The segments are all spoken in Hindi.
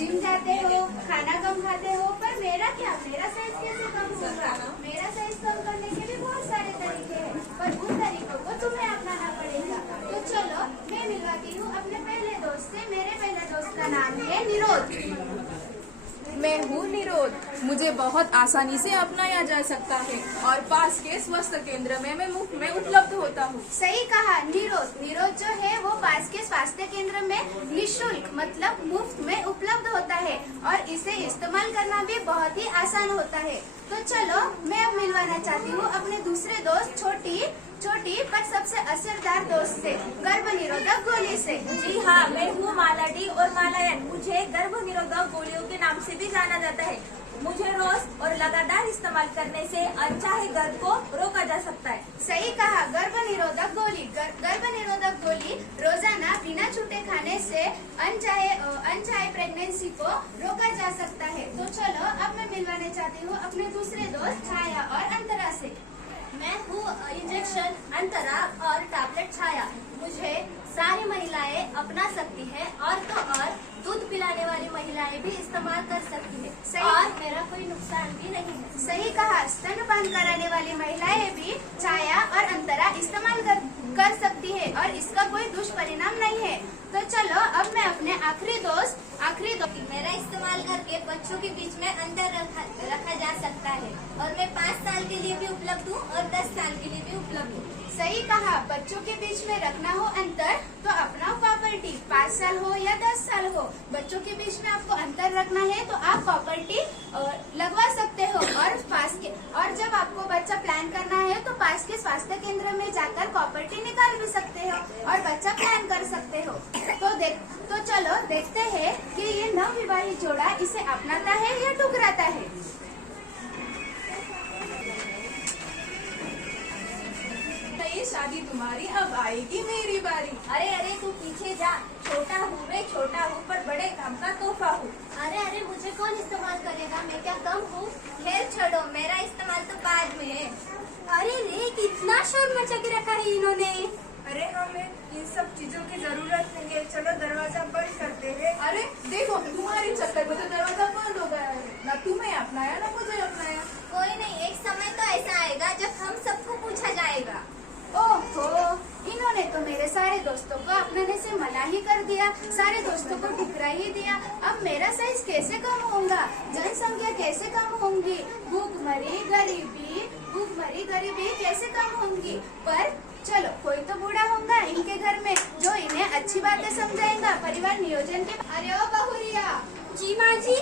जिम जाते हो, खाना कम खाते हो, पर मेरा क्या, मेरा साइज कैसे कम होगा? मेरा साइज कम करने के भी बहुत सारे तरीके हैं, पर उन तरीकों को तुम्हें अपनाना पड़ेगा। तो चलो मैं मिलवाती हूँ अपने पहले दोस्त से। मेरे पहले दोस्त का नाम है निरोध। मैं हूँ निरोध। मुझे बहुत आसानी से अपनाया जा सकता है और पास के स्वास्थ्य केंद्र में मैं मुफ्त में उपलब्ध होता हूँ। सही कहा निरोध। निरोध जो है वो पास के स्वास्थ्य केंद्र में निःशुल्क मतलब मुफ्त में उपलब्ध होता है और इसे इस्तेमाल करना भी बहुत ही आसान होता है। तो चलो मैं अब मिलवाना चाहती हूँ अपने दूसरे दोस्त छोटी पर सबसे असरदार दोस्त से, गर्भ निरोधक गोली से। जी हाँ, मैं हूँ मालाडी और मालायन। मुझे गर्भ निरोधक गोलियों के नाम से भी जाना जाता है। मुझे रोज और लगातार इस्तेमाल करने से अनचाहे गर्भ को रोका जा सकता है। सही कहा, गर्भ निरोधक गोली। गर्भ निरोधक गोली रोजाना बिना छूटे खाने से अनचाहे प्रेगनेंसी को रोका जा सकता है। तो चलो अब मैं मिलवाने चाहती हूँ अपने दूसरे दोस्त छाया और अंतरा से। मैं हूँ इंजेक्शन अंतरा और टैबलेट छाया। मुझे सारी महिलाएं अपना सकती है और तो और दूध पिलाने वाली महिलाएं भी इस्तेमाल कर सकती है और मेरा कोई नुकसान भी नहीं है। सही कहा, स्तनपान कराने वाली महिलाएं भी छाया और अंतरा इस्तेमाल कर सकती है और इसका कोई दुष्परिणाम नहीं है। तो चलो अब मैं अपने आखिरी दोस्त मेरा इस्तेमाल करके बच्चों के बीच में अंतर रखा जा सकता है और मैं 5 साल के लिए भी उपलब्ध हूँ और 10 साल के लिए भी उपलब्ध हूँ। सही कहा, बच्चों के बीच में रखना हो अंतर तो अपनाओ कॉपर्टी। 5 साल हो या 10 साल हो, बच्चों के बीच में आपको अंतर रखना है तो आप कॉपर्टी लगवा सकते हो। और जब आपको बच्चा प्लान करना है तो पास के स्वास्थ्य केंद्र में जाकर कॉपर्टी निकाल भी सकते हो और बच्चा प्लान कर सकते हो। तो चलो देखते हैं कि ये नवविवाहित जोड़ा इसे अपनाता है या ठुकराता है। ये शादी तुम्हारी, अब आएगी मेरी बारी। अरे अरे तू पीछे जा, छोटा हूँ मैं, छोटा हूँ पर बड़े काम का तोहफा हूँ। अरे अरे मुझे कौन इस्तेमाल करेगा, मैं क्या कम हूँ? खैर छोड़ो, मेरा इस्तेमाल तो बाद में है। अरे रे कितना शोर मचा के रखा है इन्होंने। अरे हमें इन सब चीजों की जरूरत नहीं है, चलो दरवाजा बंद करते हैं। अरे देखो, तुम्हारे चक्कर में तो दरवाजा बंद हो गया है। ना तुम्हें अपनाया ना मुझे अपनाया। कोई नहीं, एक समय तो ऐसा आएगा जब हम सबको पूछा जाएगा। ओहो, इन्होंने तो मेरे सारे दोस्तों को अपनाने से मना ही कर दिया, सारे दोस्तों को ठुकरा ही दिया। अब मेरा साइज कैसे कम होगा, जनसंख्या कैसे कम होंगी, भूखमरी गरीबी कैसे कम होंगी। पर चलो कोई तो बूढ़ा होगा इनके घर में जो इन्हें अच्छी बातें समझाएगा परिवार नियोजन के। अरे ओ बहुरिया। जी माँ जी।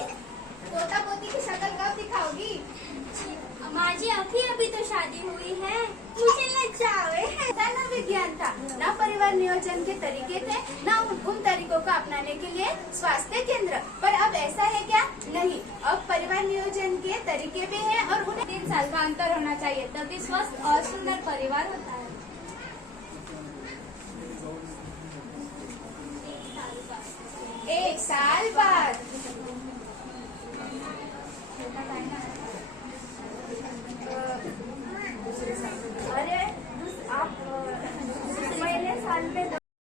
पोता पोती की शक्ल कब दिखाओगी? माँ जी अभी तो शादी हुई है, मुझे लज्जा आवे है। न विज्ञान था, न परिवार नियोजन के तरीके थे, न उन तरीकों को अपनाने के लिए स्वास्थ्य केंद्र। पर अब ऐसा है क्या? नहीं, अब परिवार नियोजन के तरीके भी हैं और उन्हें 3 साल का अंतर होना चाहिए, तभी स्वस्थ और सुंदर परिवार होता है। 1 साल बाद।